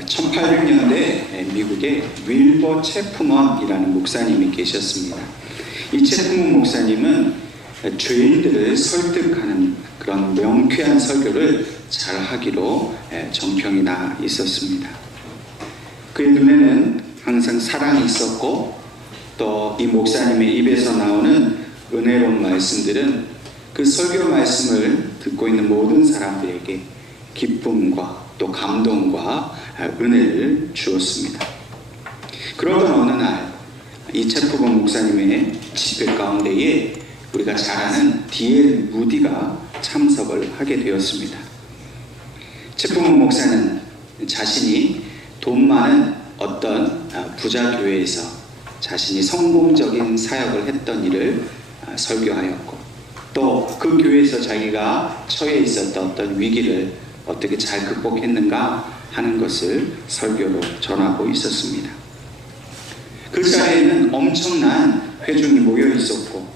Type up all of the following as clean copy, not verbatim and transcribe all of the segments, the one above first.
1800년대 미국의 윌버 체프먼이라는 목사님이 계셨습니다. 이 체프먼 목사님은 죄인들을 설득하는 그런 명쾌한 설교를 잘 하기로 정평이 나 있었습니다. 그의 눈에는 항상 사랑이 있었고, 또 이 목사님의 입에서 나오는 은혜로운 말씀들은 그 설교 말씀을 듣고 있는 모든 사람들에게 기쁨과 또 감동과 은혜를 주었습니다. 그러던 어느 날 이 체프먼 목사님의 집회 가운데에 우리가 잘 아는 D.L. 무디가 참석을 하게 되었습니다. 체프먼 목사는 자신이 돈 많은 어떤 부자 교회에서 자신이 성공적인 사역을 했던 일을 설교하였고, 또 그 교회에서 자기가 처해 있었던 어떤 위기를 어떻게 잘 극복했는가 하는 것을 설교로 전하고 있었습니다. 그 자리에는 엄청난 회중이 모여 있었고,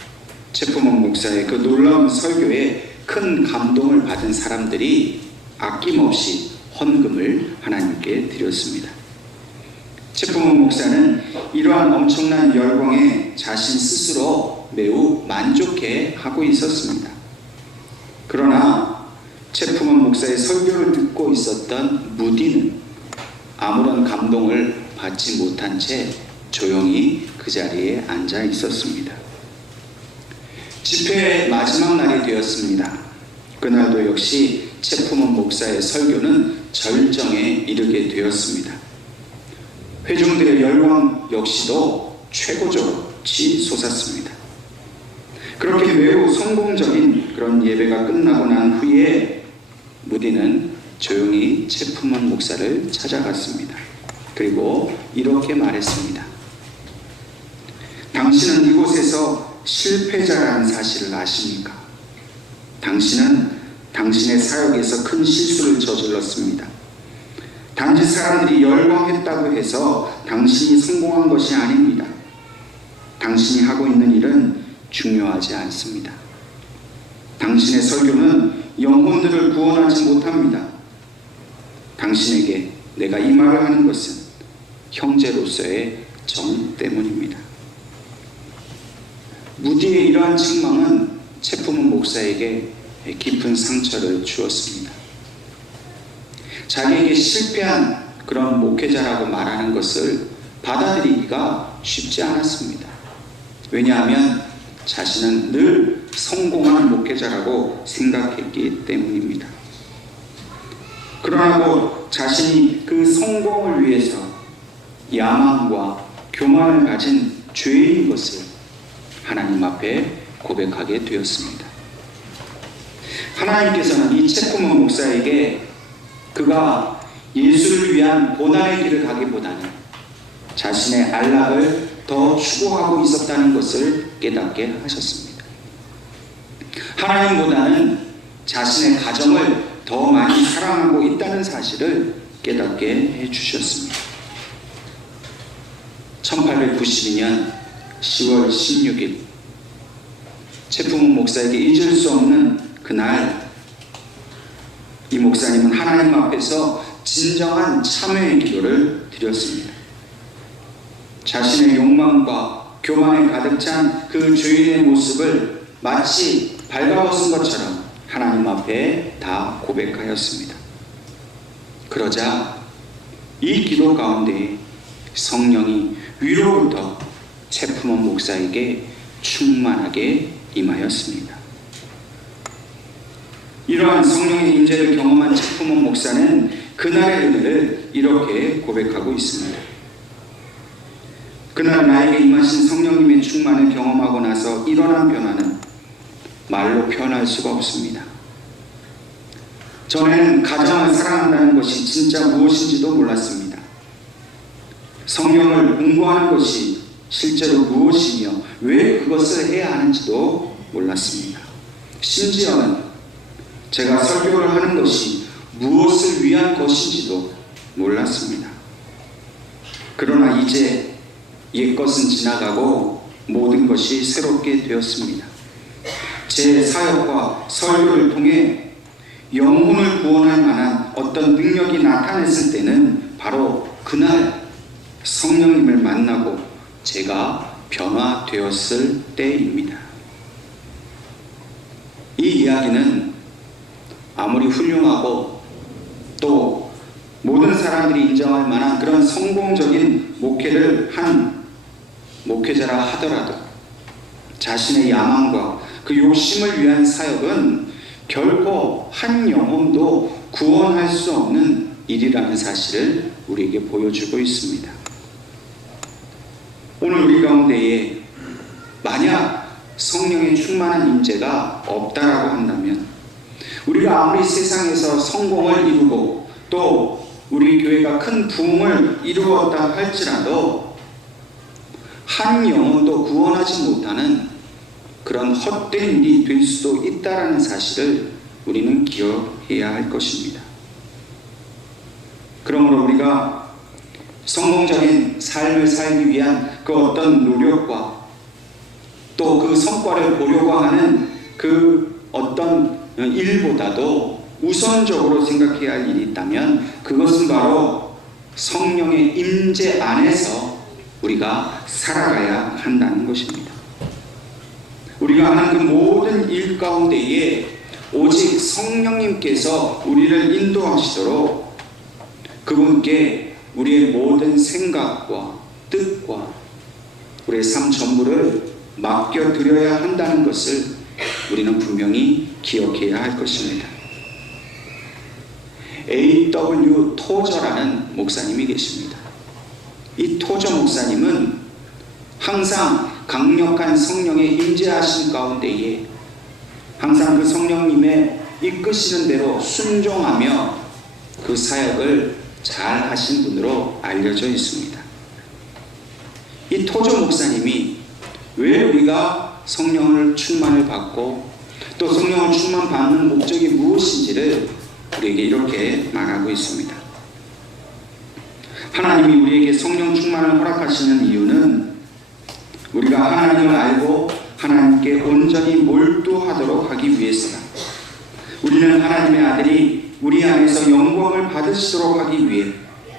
체프먼 목사의 그 놀라운 설교에 큰 감동을 받은 사람들이 아낌없이 헌금을 하나님께 드렸습니다. 체프먼 목사는 이러한 엄청난 열광에 자신 스스로 매우 만족해 하고 있었습니다. 그러나 체프먼 목사의 설교를 듣고 있었던 무디는 아무런 감동을 받지 못한 채 조용히 그 자리에 앉아 있었습니다. 집회의 마지막 날이 되었습니다. 그날도 역시 체프먼 목사의 설교는 절정에 이르게 되었습니다. 회중들의 열광 역시도 최고조로 치솟았습니다. 그렇게 매우 성공적인 그런 예배가 끝나고 난 후에 무디는 조용히 체프먼 목사를 찾아갔습니다. 그리고 이렇게 말했습니다. 당신은 이곳에서 실패자라는 사실을 아십니까? 당신은 당신의 사역에서 큰 실수를 저질렀습니다. 단지 사람들이 열광했다고 해서 당신이 성공한 것이 아닙니다. 당신이 하고 있는 일은 중요하지 않습니다. 당신의 설교는 영혼들을 구원하지 못합니다. 당신에게 내가 이 말을 하는 것은 형제로서의 정 때문입니다. 무디의 이러한 책망은 체프먼 목사에게 깊은 상처를 주었습니다. 자기에게 실패한 그런 목회자라고 말하는 것을 받아들이기가 쉽지 않았습니다. 왜냐하면 자신은 늘 성공한 목회자라고 생각했기 때문입니다. 그러나 자신이 그 성공을 위해서 야망과 교만을 가진 죄인 것을 하나님 앞에 고백하게 되었습니다. 하나님께서는 이 체프먼 목사에게 그가 예수를 위한 고난의 길을 가기보다는 자신의 안락을 더 추구하고 있었다는 것을 깨닫게 하셨습니다. 하나님보다는 자신의 가정을 더 많이 사랑하고 있다는 사실을 깨닫게 해주셨습니다. 1892년 10월 16일 체프먼 목사에게 잊을 수 없는 그날, 이 목사님은 하나님 앞에서 진정한 참회의 기도를 드렸습니다. 자신의 욕망과 교만에 가득 찬 그 죄인의 모습을 마치 발가벗은 것처럼 하나님 앞에 다 고백하였습니다. 그러자 이 기도 가운데 성령이 위로부터 체프먼 목사에게 충만하게 임하였습니다. 이러한 성령의 임재를 경험한 체프먼 목사는 그날의 은혜를 이렇게 고백하고 있습니다. 그날 나에게 임하신 성령님의 충만을 경험하고 나서 일어난 변화는 말로 표현할 수가 없습니다. 전에는 가정을 사랑한다는 것이 진짜 무엇인지도 몰랐습니다. 성령을 공부하는 것이 실제로 무엇이며 왜 그것을 해야 하는지도 몰랐습니다. 심지어는 제가 설교를 하는 것이 무엇을 위한 것인지도 몰랐습니다. 그러나 이제 옛것은 지나가고 모든 것이 새롭게 되었습니다. 제 사역과 설교를 통해 영혼을 구원할 만한 어떤 능력이 나타났을 때는 바로 그날 성령님을 만나고 제가 변화되었을 때입니다. 이 이야기는 아무리 훌륭하고 또 모든 사람들이 인정할 만한 그런 성공적인 목회를 한 목회자라 하더라도 자신의 야망과 그 욕심을 위한 사역은 결코 한 영혼도 구원할 수 없는 일이라는 사실을 우리에게 보여주고 있습니다. 오늘 우리 가운데에 만약 성령의 충만한 임재가 없다라고 한다면 우리가 아무리 세상에서 성공을 이루고 또 우리 교회가 큰 부흥을 이루었다 할지라도 한 영혼도 구원하지 못하는 그런 헛된 일이 될 수도 있다라는 사실을 우리는 기억해야 할 것입니다. 그러므로 우리가 성공적인 삶을 살기 위한 그 어떤 노력과 또 그 성과를 보려고 하는 그 어떤 일보다도 우선적으로 생각해야 할 일이 있다면 그것은 바로 성령의 임재 안에서 우리가 살아가야 한다는 것입니다. 우리가 하는 그 모든 일 가운데에 오직 성령님께서 우리를 인도하시도록 그분께 우리의 모든 생각과 뜻과 우리의 삶 전부를 맡겨드려야 한다는 것을 우리는 분명히 기억해야 할 것입니다. A.W. 토저라는 목사님이 계십니다. 이 토저 목사님은 항상 강력한 성령의 임재하신 가운데에 항상 그 성령님의 이끄시는 대로 순종하며 그 사역을 잘 하신 분으로 알려져 있습니다. 이 토저 목사님이 왜 우리가 성령을 충만을 받고 또 성령을 충만받는 목적이 무엇인지를 우리에게 이렇게 말하고 있습니다. 하나님이 우리에게 성령 충만을 허락하시는 이유는 우리가 하나님을 알고 하나님께 온전히 몰두하도록 하기 위해서다. 우리는 하나님의 아들이 우리 안에서 영광을 받으시도록 하기 위해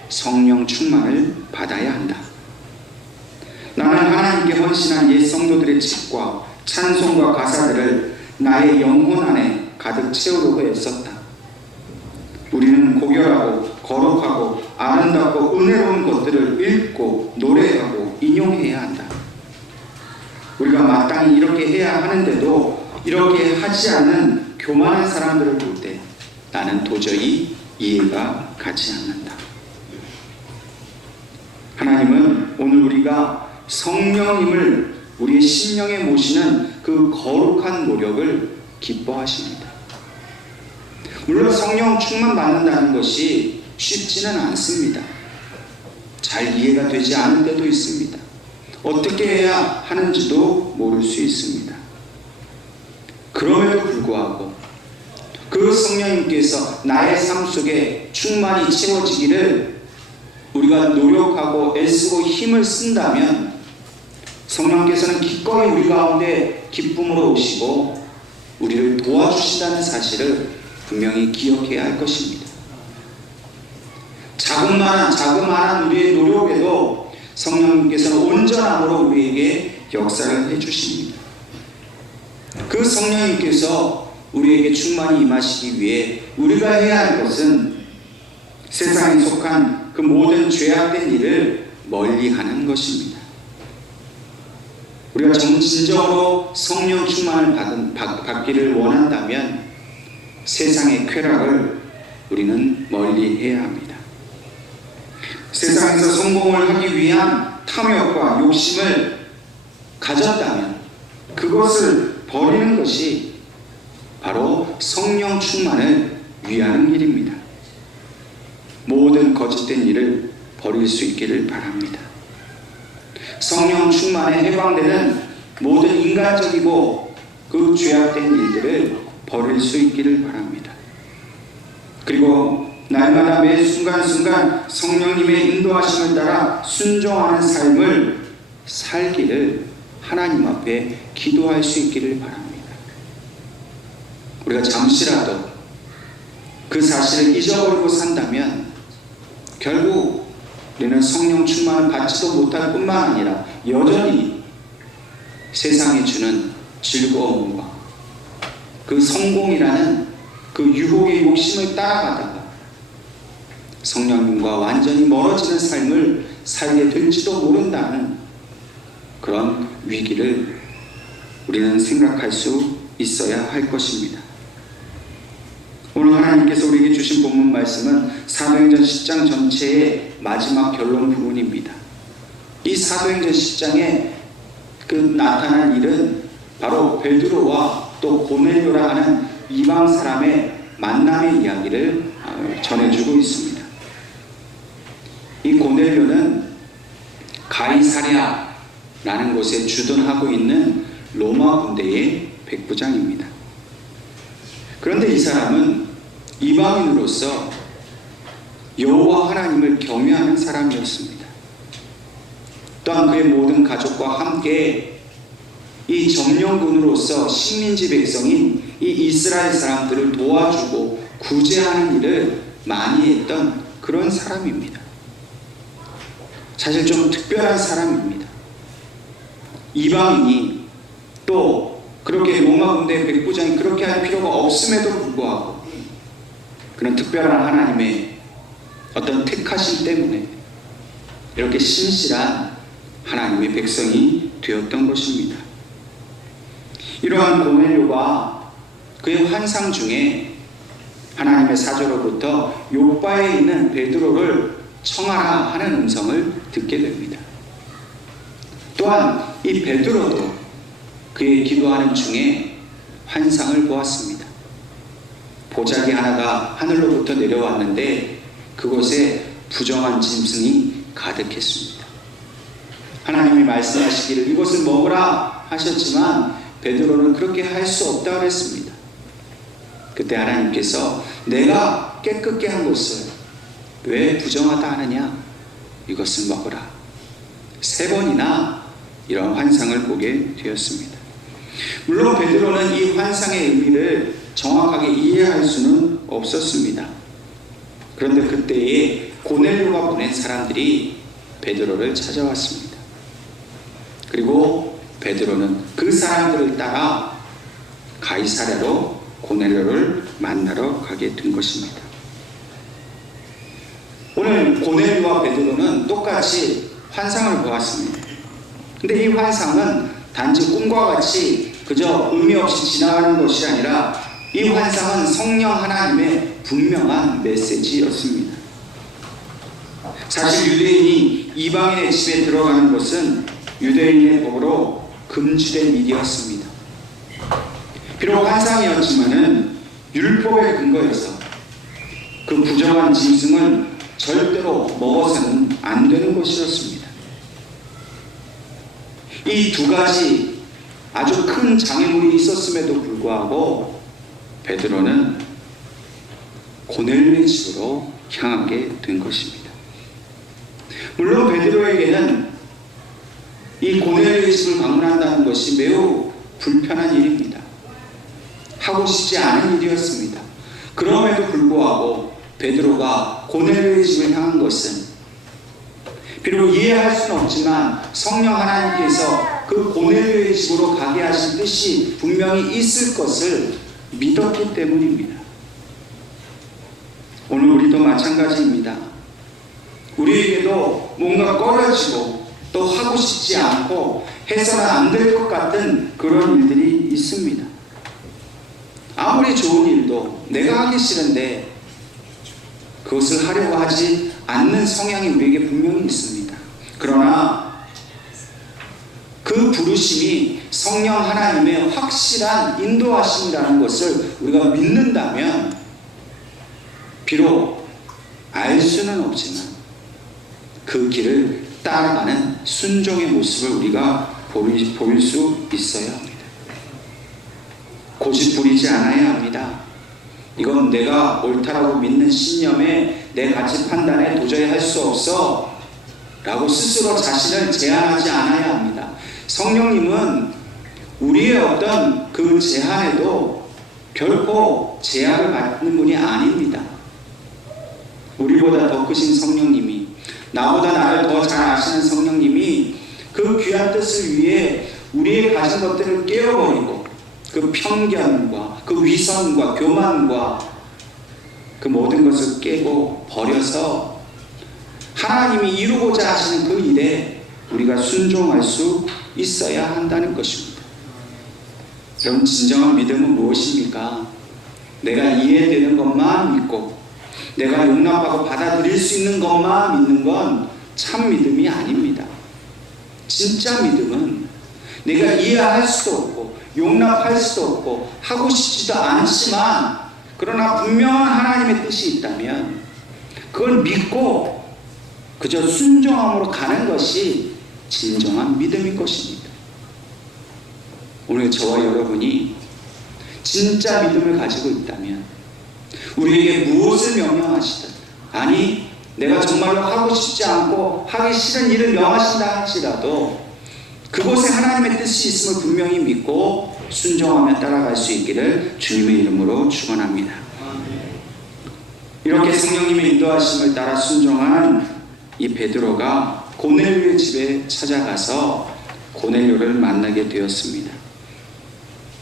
성령 충만을 받아야 한다. 나는 하나님께 헌신한 옛 성도들의 책과 찬송과 가사들을 나의 영혼 안에 가득 채우려고 애썼다. 우리는 고결하고 거룩하고 아름답고 은혜로운 것들을 읽고 노래하고 인용해야 한다. 우리가 마땅히 이렇게 해야 하는데도 이렇게 하지 않는 교만한 사람들을 볼 때 나는 도저히 이해가 가지 않는다. 하나님은 오늘 우리가 성령님을 우리의 심령에 모시는 그 거룩한 노력을 기뻐하십니다. 물론 성령 충만 받는다는 것이 쉽지는 않습니다. 잘 이해가 되지 않을 때도 있습니다. 어떻게 해야 하는지도 모를 수 있습니다. 그럼에도 불구하고 그 성령님께서 나의 삶 속에 충만히 채워지기를 우리가 노력하고 애쓰고 힘을 쓴다면 성령께서는 기꺼이 우리 가운데 기쁨으로 오시고 우리를 도와주신다는 사실을 분명히 기억해야 할 것입니다. 자그마한 우리의 노력에도 성령님께서는 온전함으로 우리에게 역사를 해주십니다. 그 성령님께서 우리에게 충만히 임하시기 위해 우리가 해야 할 것은 세상에 속한 그 모든 죄악된 일을 멀리하는 것입니다. 우리가 진정으로 성령 충만을 받기를 원한다면 세상의 쾌락을 우리는 멀리해야 합니다. 세상에서 성공을 하기 위한 탐욕과 욕심을 가졌다면 그것을 버리는 것이 바로 성령 충만을 위하는 길입니다. 모든 거짓된 일을 버릴 수 있기를 바랍니다. 성령 충만에 해방되는 모든 인간적이고 그 죄악된 일들을 버릴 수 있기를 바랍니다. 그리고 날마다 매 순간순간 성령님의 인도하심을 따라 순종하는 삶을 살기를 하나님 앞에 기도할 수 있기를 바랍니다. 우리가 잠시라도 그 사실을 잊어버리고 산다면 결국 우리는 성령 충만을 받지도 못할 뿐만 아니라 여전히 세상이 주는 즐거움과 그 성공이라는 그 유혹의 욕심을 따라가다가 성령님과 완전히 멀어지는 삶을 살게 될지도 모른다는 그런 위기를 우리는 생각할 수 있어야 할 것입니다. 오늘 하나님께서 우리에게 주신 본문 말씀은 사도행전 10장 전체의 마지막 결론 부분입니다. 이 사도행전 10장에 그 나타난 일은 바로 베드로와 또 고넬료라 하는 이방 사람의 만남의 이야기를 전해주고 있습니다. 이 고넬료는 가이사랴라는 곳에 주둔하고 있는 로마 군대의 백부장입니다. 그런데 이 사람은 이방인으로서 여호와 하나님을 경외하는 사람이었습니다. 또한 그의 모든 가족과 함께 이 점령군으로서 식민지 백성인 이 이스라엘 사람들을 도와주고 구제하는 일을 많이 했던 그런 사람입니다. 사실 좀 특별한 사람입니다. 이방인이 또 그렇게 로마 군대 백부장이 그렇게 할 필요가 없음에도 불구하고 그런 특별한 하나님의 어떤 택하심 때문에 이렇게 신실한 하나님의 백성이 되었던 것입니다. 이러한 고넬료가 그의 환상 중에 하나님의 사자로부터 요바에 있는 베드로를 청하라 하는 음성을 듣게 됩니다. 또한 이 베드로도 그의 기도하는 중에 환상을 보았습니다. 보자기 하나가 하늘로부터 내려왔는데 그곳에 부정한 짐승이 가득했습니다. 하나님이 말씀하시기를 이것을 먹으라 하셨지만 베드로는 그렇게 할 수 없다고 했습니다. 그때 하나님께서 내가 깨끗게 한 것을 왜 부정하다 하느냐? 이것을 먹으라. 3번이나 이런 환상을 보게 되었습니다. 물론 베드로는 이 환상의 의미를 정확하게 이해할 수는 없었습니다. 그런데 그때에 고넬료가 보낸 사람들이 베드로를 찾아왔습니다. 그리고 베드로는 그 사람들을 따라 가이사랴로 고넬료를 만나러 가게 된 것입니다. 오늘 고넬료와 베드로는 똑같이 환상을 보았습니다. 근데 이 환상은 단지 꿈과 같이 그저 의미 없이 지나가는 것이 아니라 이 환상은 성령 하나님의 분명한 메시지였습니다. 사실 유대인이 이방인의 집에 들어가는 것은 유대인의 법으로 금지된 일이었습니다. 비록 환상이었지만은 율법의 근거에서 그 부정한 짐승은 절대로 먹어서는 안 되는 것이었습니다. 이 두 가지 아주 큰 장애물이 있었음에도 불구하고 베드로는 고넬료의 집으로 향하게 된 것입니다. 물론 베드로에게는 이 고넬료의 집을 방문한다는 것이 매우 불편한 일입니다. 하고 싶지 않은 일이었습니다. 그럼에도 불구하고 베드로가 고넬료의 집을 향한 것은 비록 이해할 수는 없지만 성령 하나님께서 그 고넬료의 집으로 가게 하신 뜻이 분명히 있을 것을 믿었기 때문입니다. 오늘 우리도 마찬가지입니다. 우리에게도 뭔가 꺼려지고 또 하고 싶지 않고 해서는 안 될 것 같은 그런 일들이 있습니다. 아무리 좋은 일도 내가 하기 싫은데 그것을 하려고 하지 않는 성향이 우리에게 분명히 있습니다. 그러나 그 부르심이 성령 하나님의 확실한 인도하심이라는 것을 우리가 믿는다면 비록 알 수는 없지만 그 길을 따라가는 순종의 모습을 우리가 보일 수 있어야 합니다. 고집 부리지 않아야 합니다. 이건 내가 옳다라고 믿는 신념에 내 가치 판단에 도저히 할 수 없어 라고 스스로 자신을 제한하지 않아야 합니다. 성령님은 우리의 어떤 그 제한에도 결코 제한을 받는 분이 아닙니다. 우리보다 더 크신 성령님이 나보다 나를 더 잘 아시는 성령님이 그 귀한 뜻을 위해 우리의 가진 것들을 깨어버리고 그 편견과 그 위선과 교만과 그 모든 것을 깨고 버려서 하나님이 이루고자 하시는 그 일에 우리가 순종할 수 있어야 한다는 것입니다. 여러분, 진정한 믿음은 무엇입니까? 내가 이해되는 것만 믿고 내가 용납하고 받아들일 수 있는 것만 믿는 건 참 믿음이 아닙니다. 진짜 믿음은 내가 이해할 수도 없고 용납할 수도 없고 하고 싶지도 않지만 그러나 분명한 하나님의 뜻이 있다면 그걸 믿고 그저 순종함으로 가는 것이 진정한 믿음인 것입니다. 오늘 저와 여러분이 진짜 믿음을 가지고 있다면 우리에게 무엇을 명령하시든, 아니 내가 정말로 하고 싶지 않고 하기 싫은 일을 명하신다 할지라도 그곳에 하나님의 뜻이 있음을 분명히 믿고 순종하며 따라갈 수 있기를 주님의 이름으로 축원합니다. 이렇게 성령님의 인도하심을 따라 순종한 이 베드로가 고넬료의 집에 찾아가서 고넬료를 만나게 되었습니다.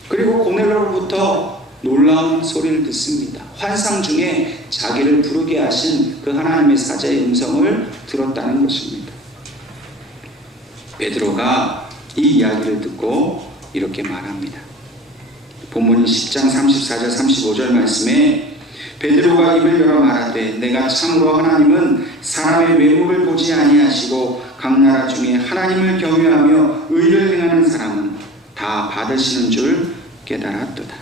그리고 고넬료로부터 놀라운 소리를 듣습니다. 환상 중에 자기를 부르게 하신 그 하나님의 사자의 음성을 들었다는 것입니다. 베드로가 이 이야기를 듣고 이렇게 말합니다. 본문 10장 34절 35절 말씀에 베드로가 입을 열어 말하되 내가 참으로 하나님은 사람의 외모를 보지 아니하시고 각 나라 중에 하나님을 경외하며 의를 행하는 사람은 다 받으시는 줄 깨달았도다.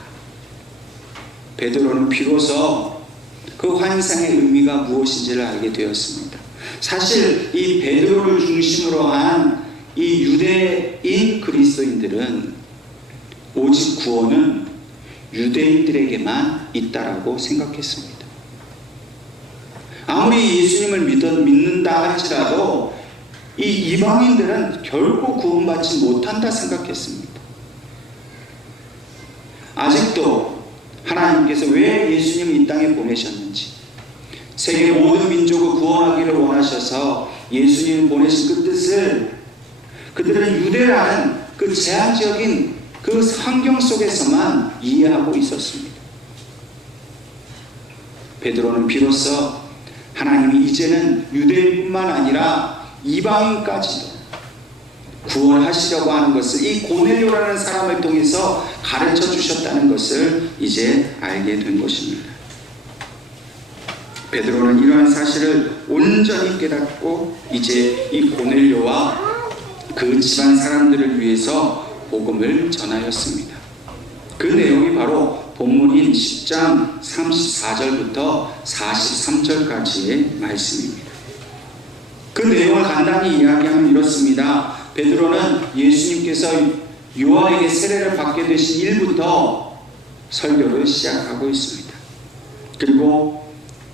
베드로는 비로소 그 환상의 의미가 무엇인지를 알게 되었습니다. 사실 이 베드로를 중심으로 한 이 유대인 그리스도인들은 오직 구원은 유대인들에게만 있다라고 생각했습니다. 아무리 예수님을 믿는다 할지라도 이 이방인들은 결코 구원받지 못한다 생각했습니다. 아직도 하나님께서 왜 예수님을 이 땅에 보내셨는지, 세계 모든 민족을 구원하기를 원하셔서 예수님을 보내신 그 뜻을 그들은 유대라는 그 제한적인 그 환경 속에서만 이해하고 있었습니다. 베드로는 비로소 하나님이 이제는 유대인뿐만 아니라 이방인까지도 구원하시려고 하는 것을 이 고넬료라는 사람을 통해서 가르쳐 주셨다는 것을 이제 알게 된 것입니다. 베드로는 이러한 사실을 온전히 깨닫고 이제 이 고넬료와 그 집안 사람들을 위해서 복음을 전하였습니다. 그 내용이 바로 본문인 10장 34절부터 43절까지의 말씀입니다. 그 내용을 간단히 이야기하면 이렇습니다. 베드로는 예수님께서 요한에게 세례를 받게 되신 일부터 설교를 시작하고 있습니다. 그리고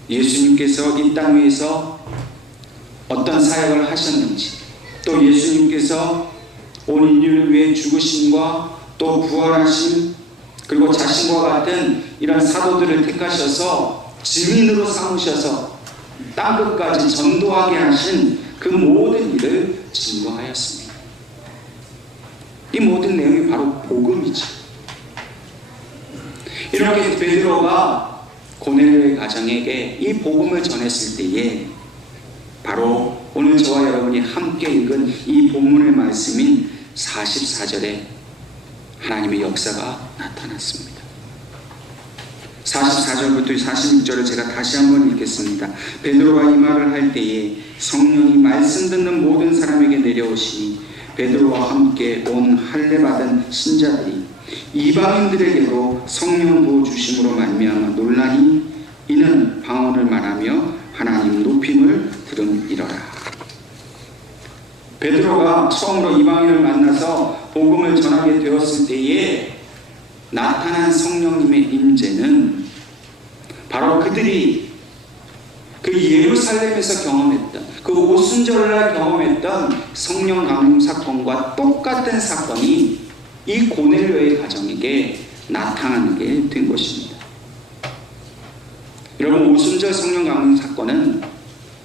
예수님께서 이 땅 위에서 어떤 사역을 하셨는지, 또 예수님께서 온 인류를 위해 죽으심과 또 부활하심, 그리고 자신과 같은 이런 사도들을 택하셔서 증인으로 삼으셔서 땅끝까지 전도하게 하신 그 모든 일을 증거하였습니다. 이 모든 내용이 바로 복음이죠. 이렇게 베드로가 고넬료의 가정에게 이 복음을 전했을 때에 바로 오늘 저와 여러분이 함께 읽은 이 본문의 말씀인 44절에 하나님의 역사가 나타났습니다. 44절부터 46절을 제가 다시 한번 읽겠습니다. 베드로가 이 말을 할 때에 성령이 말씀 듣는 모든 사람에게 내려오시니 베드로와 함께 온 할례 받은 신자들이 이방인들에게로 성령 부어 주심으로 말미암아 놀라니 이는 방언을 말하며 하나님 높임을 들음이러라. 베드로가 처음으로 이방인을 만나서 복음을 전하게 되었을 때에 나타난 성령님의 임재는 바로 그들이 그 예루살렘에서 경험했던 그 오순절날 경험했던 성령 강림 사건과 똑같은 사건이 이 고넬료의 가정에게 나타나게 된 것입니다. 여러분, 오순절 성령 강림 사건은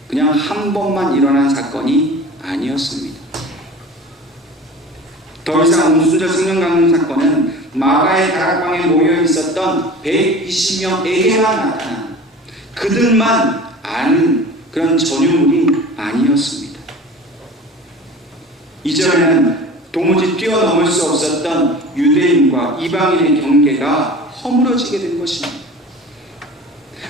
그냥 한 번만 일어난 사건이 아니었습니다. 더 이상 오순절 성령 강림 사건은 마가의 다락방에 모여 있었던 120명에게만 나타난, 그들만 아는 그런 전유물이 아니었습니다. 이전에는 도무지 뛰어넘을 수 없었던 유대인과 이방인의 경계가 허물어지게 된 것입니다.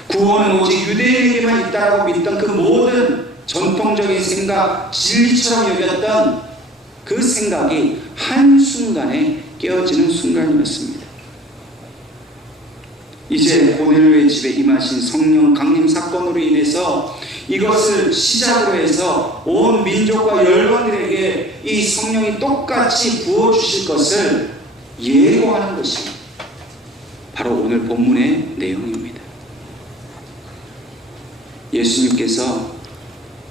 구원은 오직 유대인에게만 있다고 믿던 그 모든 전통적인 생각, 진리처럼 여겼던 그 생각이 한순간에 깨어지는 순간이었습니다. 이제 고넬료의 집에 임하신 성령 강림 사건으로 인해서 이것을 시작으로 해서 온 민족과 열방들에게 이 성령이 똑같이 부어주실 것을 예고하는 것이 바로 오늘 본문의 내용입니다. 예수님께서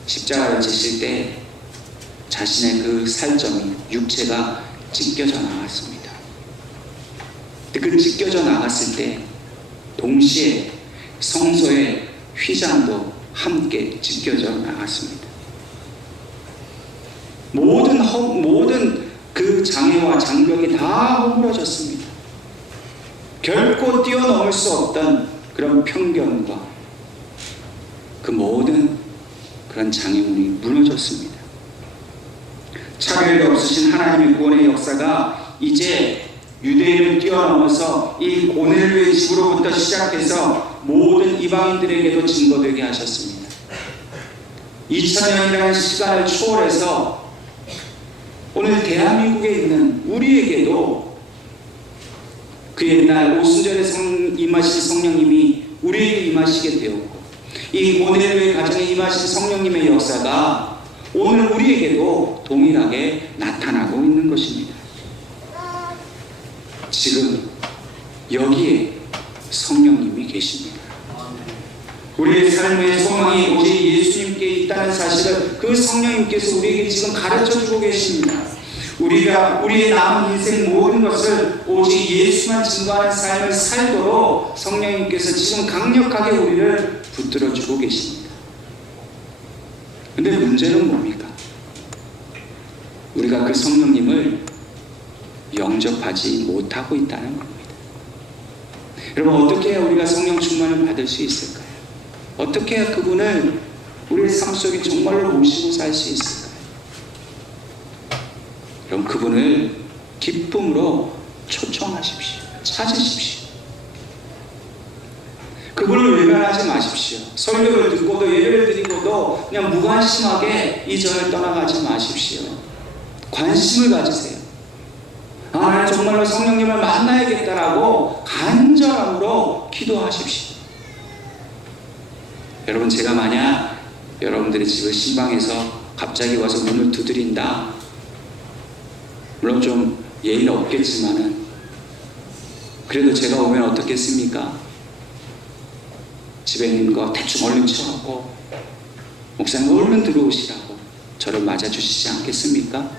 십자가를 지실 때 자신의 그 살점이, 육체가 찢겨져 나갔습니다. 그 찢겨져 나갔을 때 동시에 성소의 휘장도 함께 찢겨져 나갔습니다. 모든 그 장애와 장벽이 다 허물어졌습니다. 결코 뛰어넘을 수 없던 그런 편견과 그 모든 그런 장애물이 무너졌습니다. 차별이 없으신 하나님의 구원의 역사가 이제 유대인을 뛰어넘어서 이 고넬료의 집으로부터 시작해서 모든 이방인들에게도 증거되게 하셨습니다. 2000년이라는 시간을 초월해서 오늘 대한민국에 있는 우리에게도 그 옛날 오순절에 임하신 성령님이 우리에게 임하시게 되었고, 이 고넬료의 가정에 임하신 성령님의 역사가 오늘 우리에게도 동일하게 나타나고 있는 것입니다. 지금 여기에 성령님이 계십니다. 우리의 삶의 소망이 오직 예수님께 있다는 사실을 그 성령님께서 우리에게 지금 가르쳐주고 계십니다. 우리가 우리의 남은 인생 모든 것을 오직 예수만 증거하는 삶을 살도록 성령님께서 지금 강력하게 우리를 붙들어주고 계십니다. 근데 문제는 뭡니까? 우리가 그 성령님을 영접하지 못하고 있다는 겁니다. 여러분, 어떻게 해야 우리가 성령 충만을 받을 수 있을까요? 어떻게 해야 그분을 우리의 삶 속에 정말로 모시고 살 수 있을까요? 여러분, 그분을 기쁨으로 초청하십시오. 찾으십시오. 그분을 외면하지 마십시오. 설교를 듣고도 예배를 드리고도 그냥 무관심하게 이 절을 떠나가지 마십시오. 관심을 가지세요. 나는 정말로 성령님을 만나야겠다라고 간절함으로 기도하십시오. 여러분, 제가 만약 여러분들의 집을 신방에서 갑자기 와서 문을 두드린다, 물론 좀 예의는 없겠지만은 그래도 제가 오면 어떻겠습니까? 집에 있는 거 대충 얼른 치워놓고 목사님 얼른 들어오시라고 저를 맞아주시지 않겠습니까?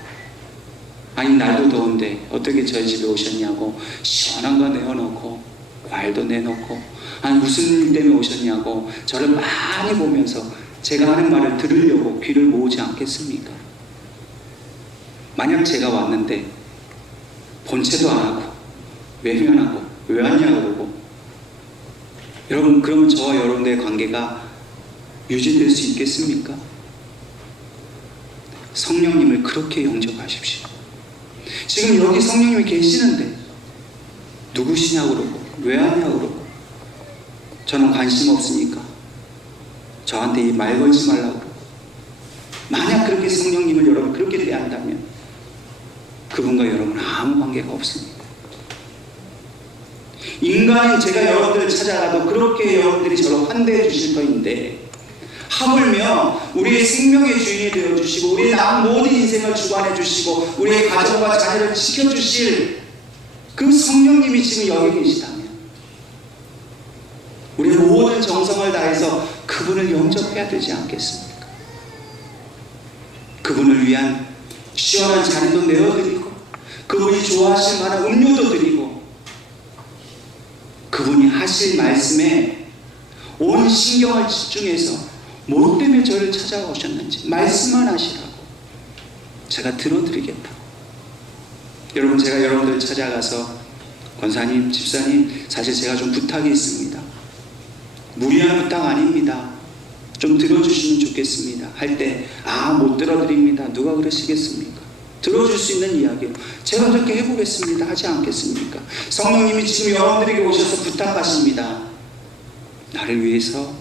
아니, 날도 더운데 어떻게 저희 집에 오셨냐고 시원한 거 내어놓고 과일도 내놓고, 아니 무슨 일 때문에 오셨냐고 저를 많이 보면서 제가 하는 말을 들으려고 귀를 모으지 않겠습니까? 만약 제가 왔는데 본체도 안 하고 외면하고 왜 왔냐고 그러고, 여러분, 그러면 저와 여러분들의 관계가 유지될 수 있겠습니까? 성령님을 그렇게 영접하십시오. 지금 여기 성령님이 계시는데 누구시냐고 그러고 왜 하냐고 그러고 저는 관심 없으니까 저한테 이 말 걸지 말라고 그러고, 만약 그렇게 성령님을 여러분 그렇게 대한다면 그분과 여러분은 아무 관계가 없습니다. 인간인 제가 여러분들을 찾아가도 그렇게 여러분들이 저를 환대해 주실 터인데, 하물며 우리의 생명의 주인이 되어주시고 우리의 남은 모든 인생을 주관해 주시고 우리의 가정과 자녀를 지켜주실 그 성령님이 지금 여기 계시다면 우리의 모든 정성을 다해서 그분을 영접해야 되지 않겠습니까? 그분을 위한 시원한 자리도 내어드리고 그분이 좋아하실 만한 음료도 드리고 그분이 하실 말씀에 온 신경을 집중해서 뭐 때문에 저를 찾아오셨는지 말씀만 하시라고 제가 들어드리겠다고. 여러분, 제가 여러분들 찾아가서 권사님, 집사님, 사실 제가 좀 부탁이 있습니다. 무리한 부탁 아닙니다. 좀 들어주시면 좋겠습니다. 할 때 못 들어드립니다. 누가 그러시겠습니까? 들어줄 수 있는 이야기로 제가 그렇게 해보겠습니다. 하지 않겠습니까? 성령님이 지금 여러분들에게 오셔서 부탁하십니다. 나를 위해서,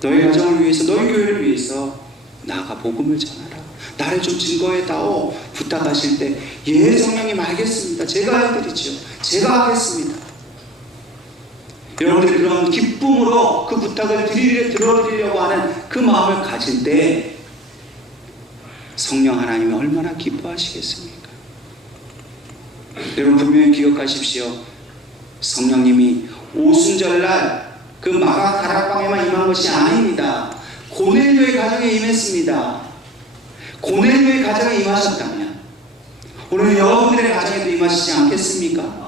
너희 가정을 위해서, 너희 교회를 위해서 나아가 복음을 전하라. 나를 좀 증거해다오 부탁하실 때, 예, 성령님 알겠습니다. 제가 해드리죠. 제가 하겠습니다. 여러분들이 그런 기쁨으로 그 부탁을 들어드리려고 하는 그 마음을 가질 때 성령 하나님이 얼마나 기뻐하시겠습니까? 여러분, 분명히 기억하십시오. 성령님이 오순절날 그 마가 다락방에만 임한 것이 아닙니다. 고넬료의 가정에 임했습니다. 고넬료의 가정에 임하셨다면 오늘 여러분들의 가정에도 임하시지 않겠습니까?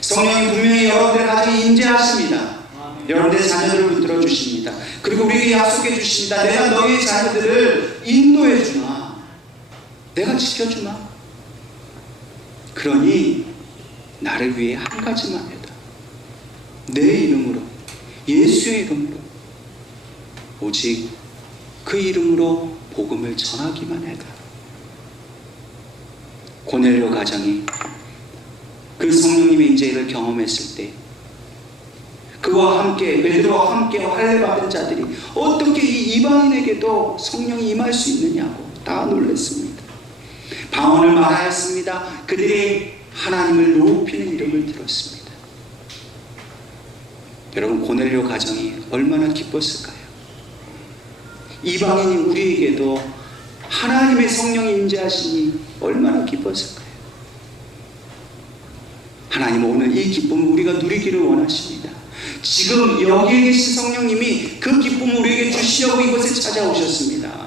성령이 분명히 여러분들의 가정에 임재하십니다. 여러분들의 자녀들을 붙들어 주십니다. 그리고 우리에게 약속해 주십니다. 내가 너희의 자녀들을 인도해 주마. 내가 지켜주마. 그러니 나를 위해 한 가지만 해라. 내 이름으로, 예수의 이름으로, 오직 그 이름으로 복음을 전하기만 해라. 고넬료 가정이 그 성령님의 인재를 경험했을 때 그와 함께, 베드로와 함께 할례 받은 자들이 어떻게 이 이방인에게도 성령이 임할 수 있느냐고 다 놀랐습니다. 방언을 말하였습니다. 그들이 하나님을 높이는 이름을 들었습니다. 여러분, 고넬료 가정이 얼마나 기뻤을까요? 이방인이 우리에게도 하나님의 성령이 임재하시니 얼마나 기뻤을까요? 하나님은 오늘 이 기쁨을 우리가 누리기를 원하십니다. 지금 여기에 계신 성령님이 그 기쁨을 우리에게 주시려고 이곳에 찾아오셨습니다.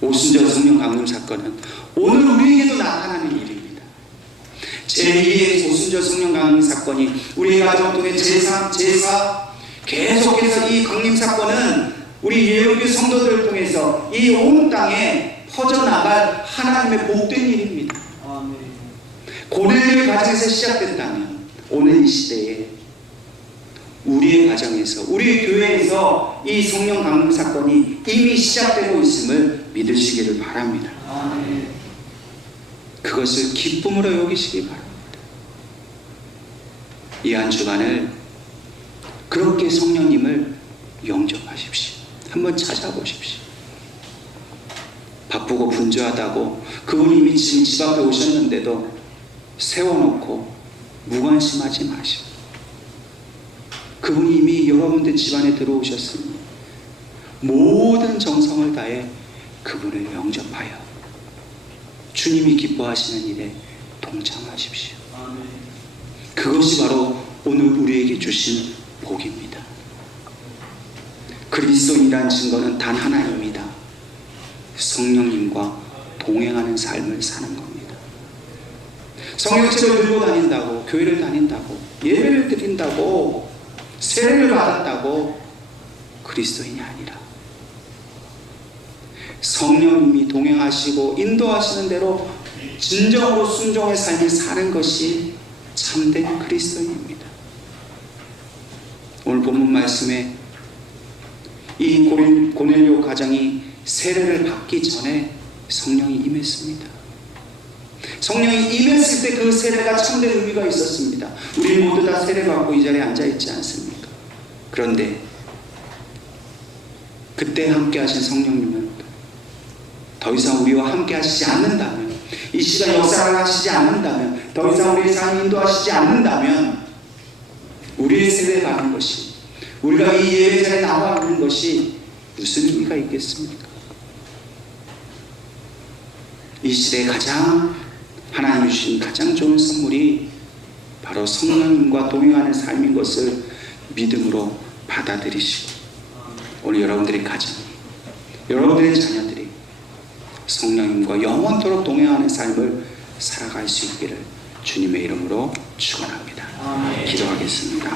오순절 성령 강림 사건은 오늘 우리에게도 나타나는 일입니다. 제2의 오순절 성령 강림 사건이 우리 가정 통해 제사 계속해서 이 강림 사건은 우리 예언교 성도들을 통해서 이 온 땅에 퍼져나갈 하나님의 복된 일입니다. 고넬료의 가정에서 시작된다면 오늘 이 시대에 우리의 가정에서, 우리의 교회에서 이 성령 강림 사건이 이미 시작되고 있음을 믿으시기를 바랍니다. 그것을 기쁨으로 여기시기 바랍니다. 이 한 주간을 그렇게 성령님을 영접하십시오. 한번 찾아보십시오. 바쁘고 분주하다고 그분이 이미 지금 집 앞에 오셨는데도 세워놓고 무관심하지 마시고, 그분이 이미 여러분들 집안에 들어오셨으니 모든 정성을 다해 그분을 영접하여 주님이 기뻐하시는 일에 동참하십시오. 그것이 바로 오늘 우리에게 주신 복입니다. 그리스도인이란 증거는 단 하나입니다. 성령님과 동행하는 삶을 사는 겁니다. 성경책을 들고 다닌다고, 교회를 다닌다고, 예배를 드린다고, 세례를 받았다고 그리스도인이 아니라 성령님이 동행하시고 인도하시는 대로 진정으로 순종의 삶을 사는 것이 참된 그리스도인입니다. 오늘 본문 말씀에 이 고넬료 가정이 세례를 받기 전에 성령이 임했습니다. 성령이 임했을 때 그 세례가 참된 의미가 있었습니다. 우리 모두 다 세례받고 이 자리에 앉아있지 않습니까? 그런데 그때 함께 하신 성령님은 더 이상 우리와 함께 하시지 않는다면, 이 시간 역사를 하시지 않는다면, 더 이상 우리의 삶을 인도하시지 않는다면 우리의 세례 받는 것이, 우리가 이 예배자리에 나와 있는 것이 무슨 의미가 있겠습니까? 이 시대에 하나님이 주신 가장 좋은 선물이 바로 성령님과 동행하는 삶인 것을 믿음으로 받아들이시고, 오늘 여러분들의 가정이, 여러분들의 자녀들이 성령님과 영원토록 동행하는 삶을 살아갈 수 있기를 주님의 이름으로 축원합니다. 기도하겠습니다.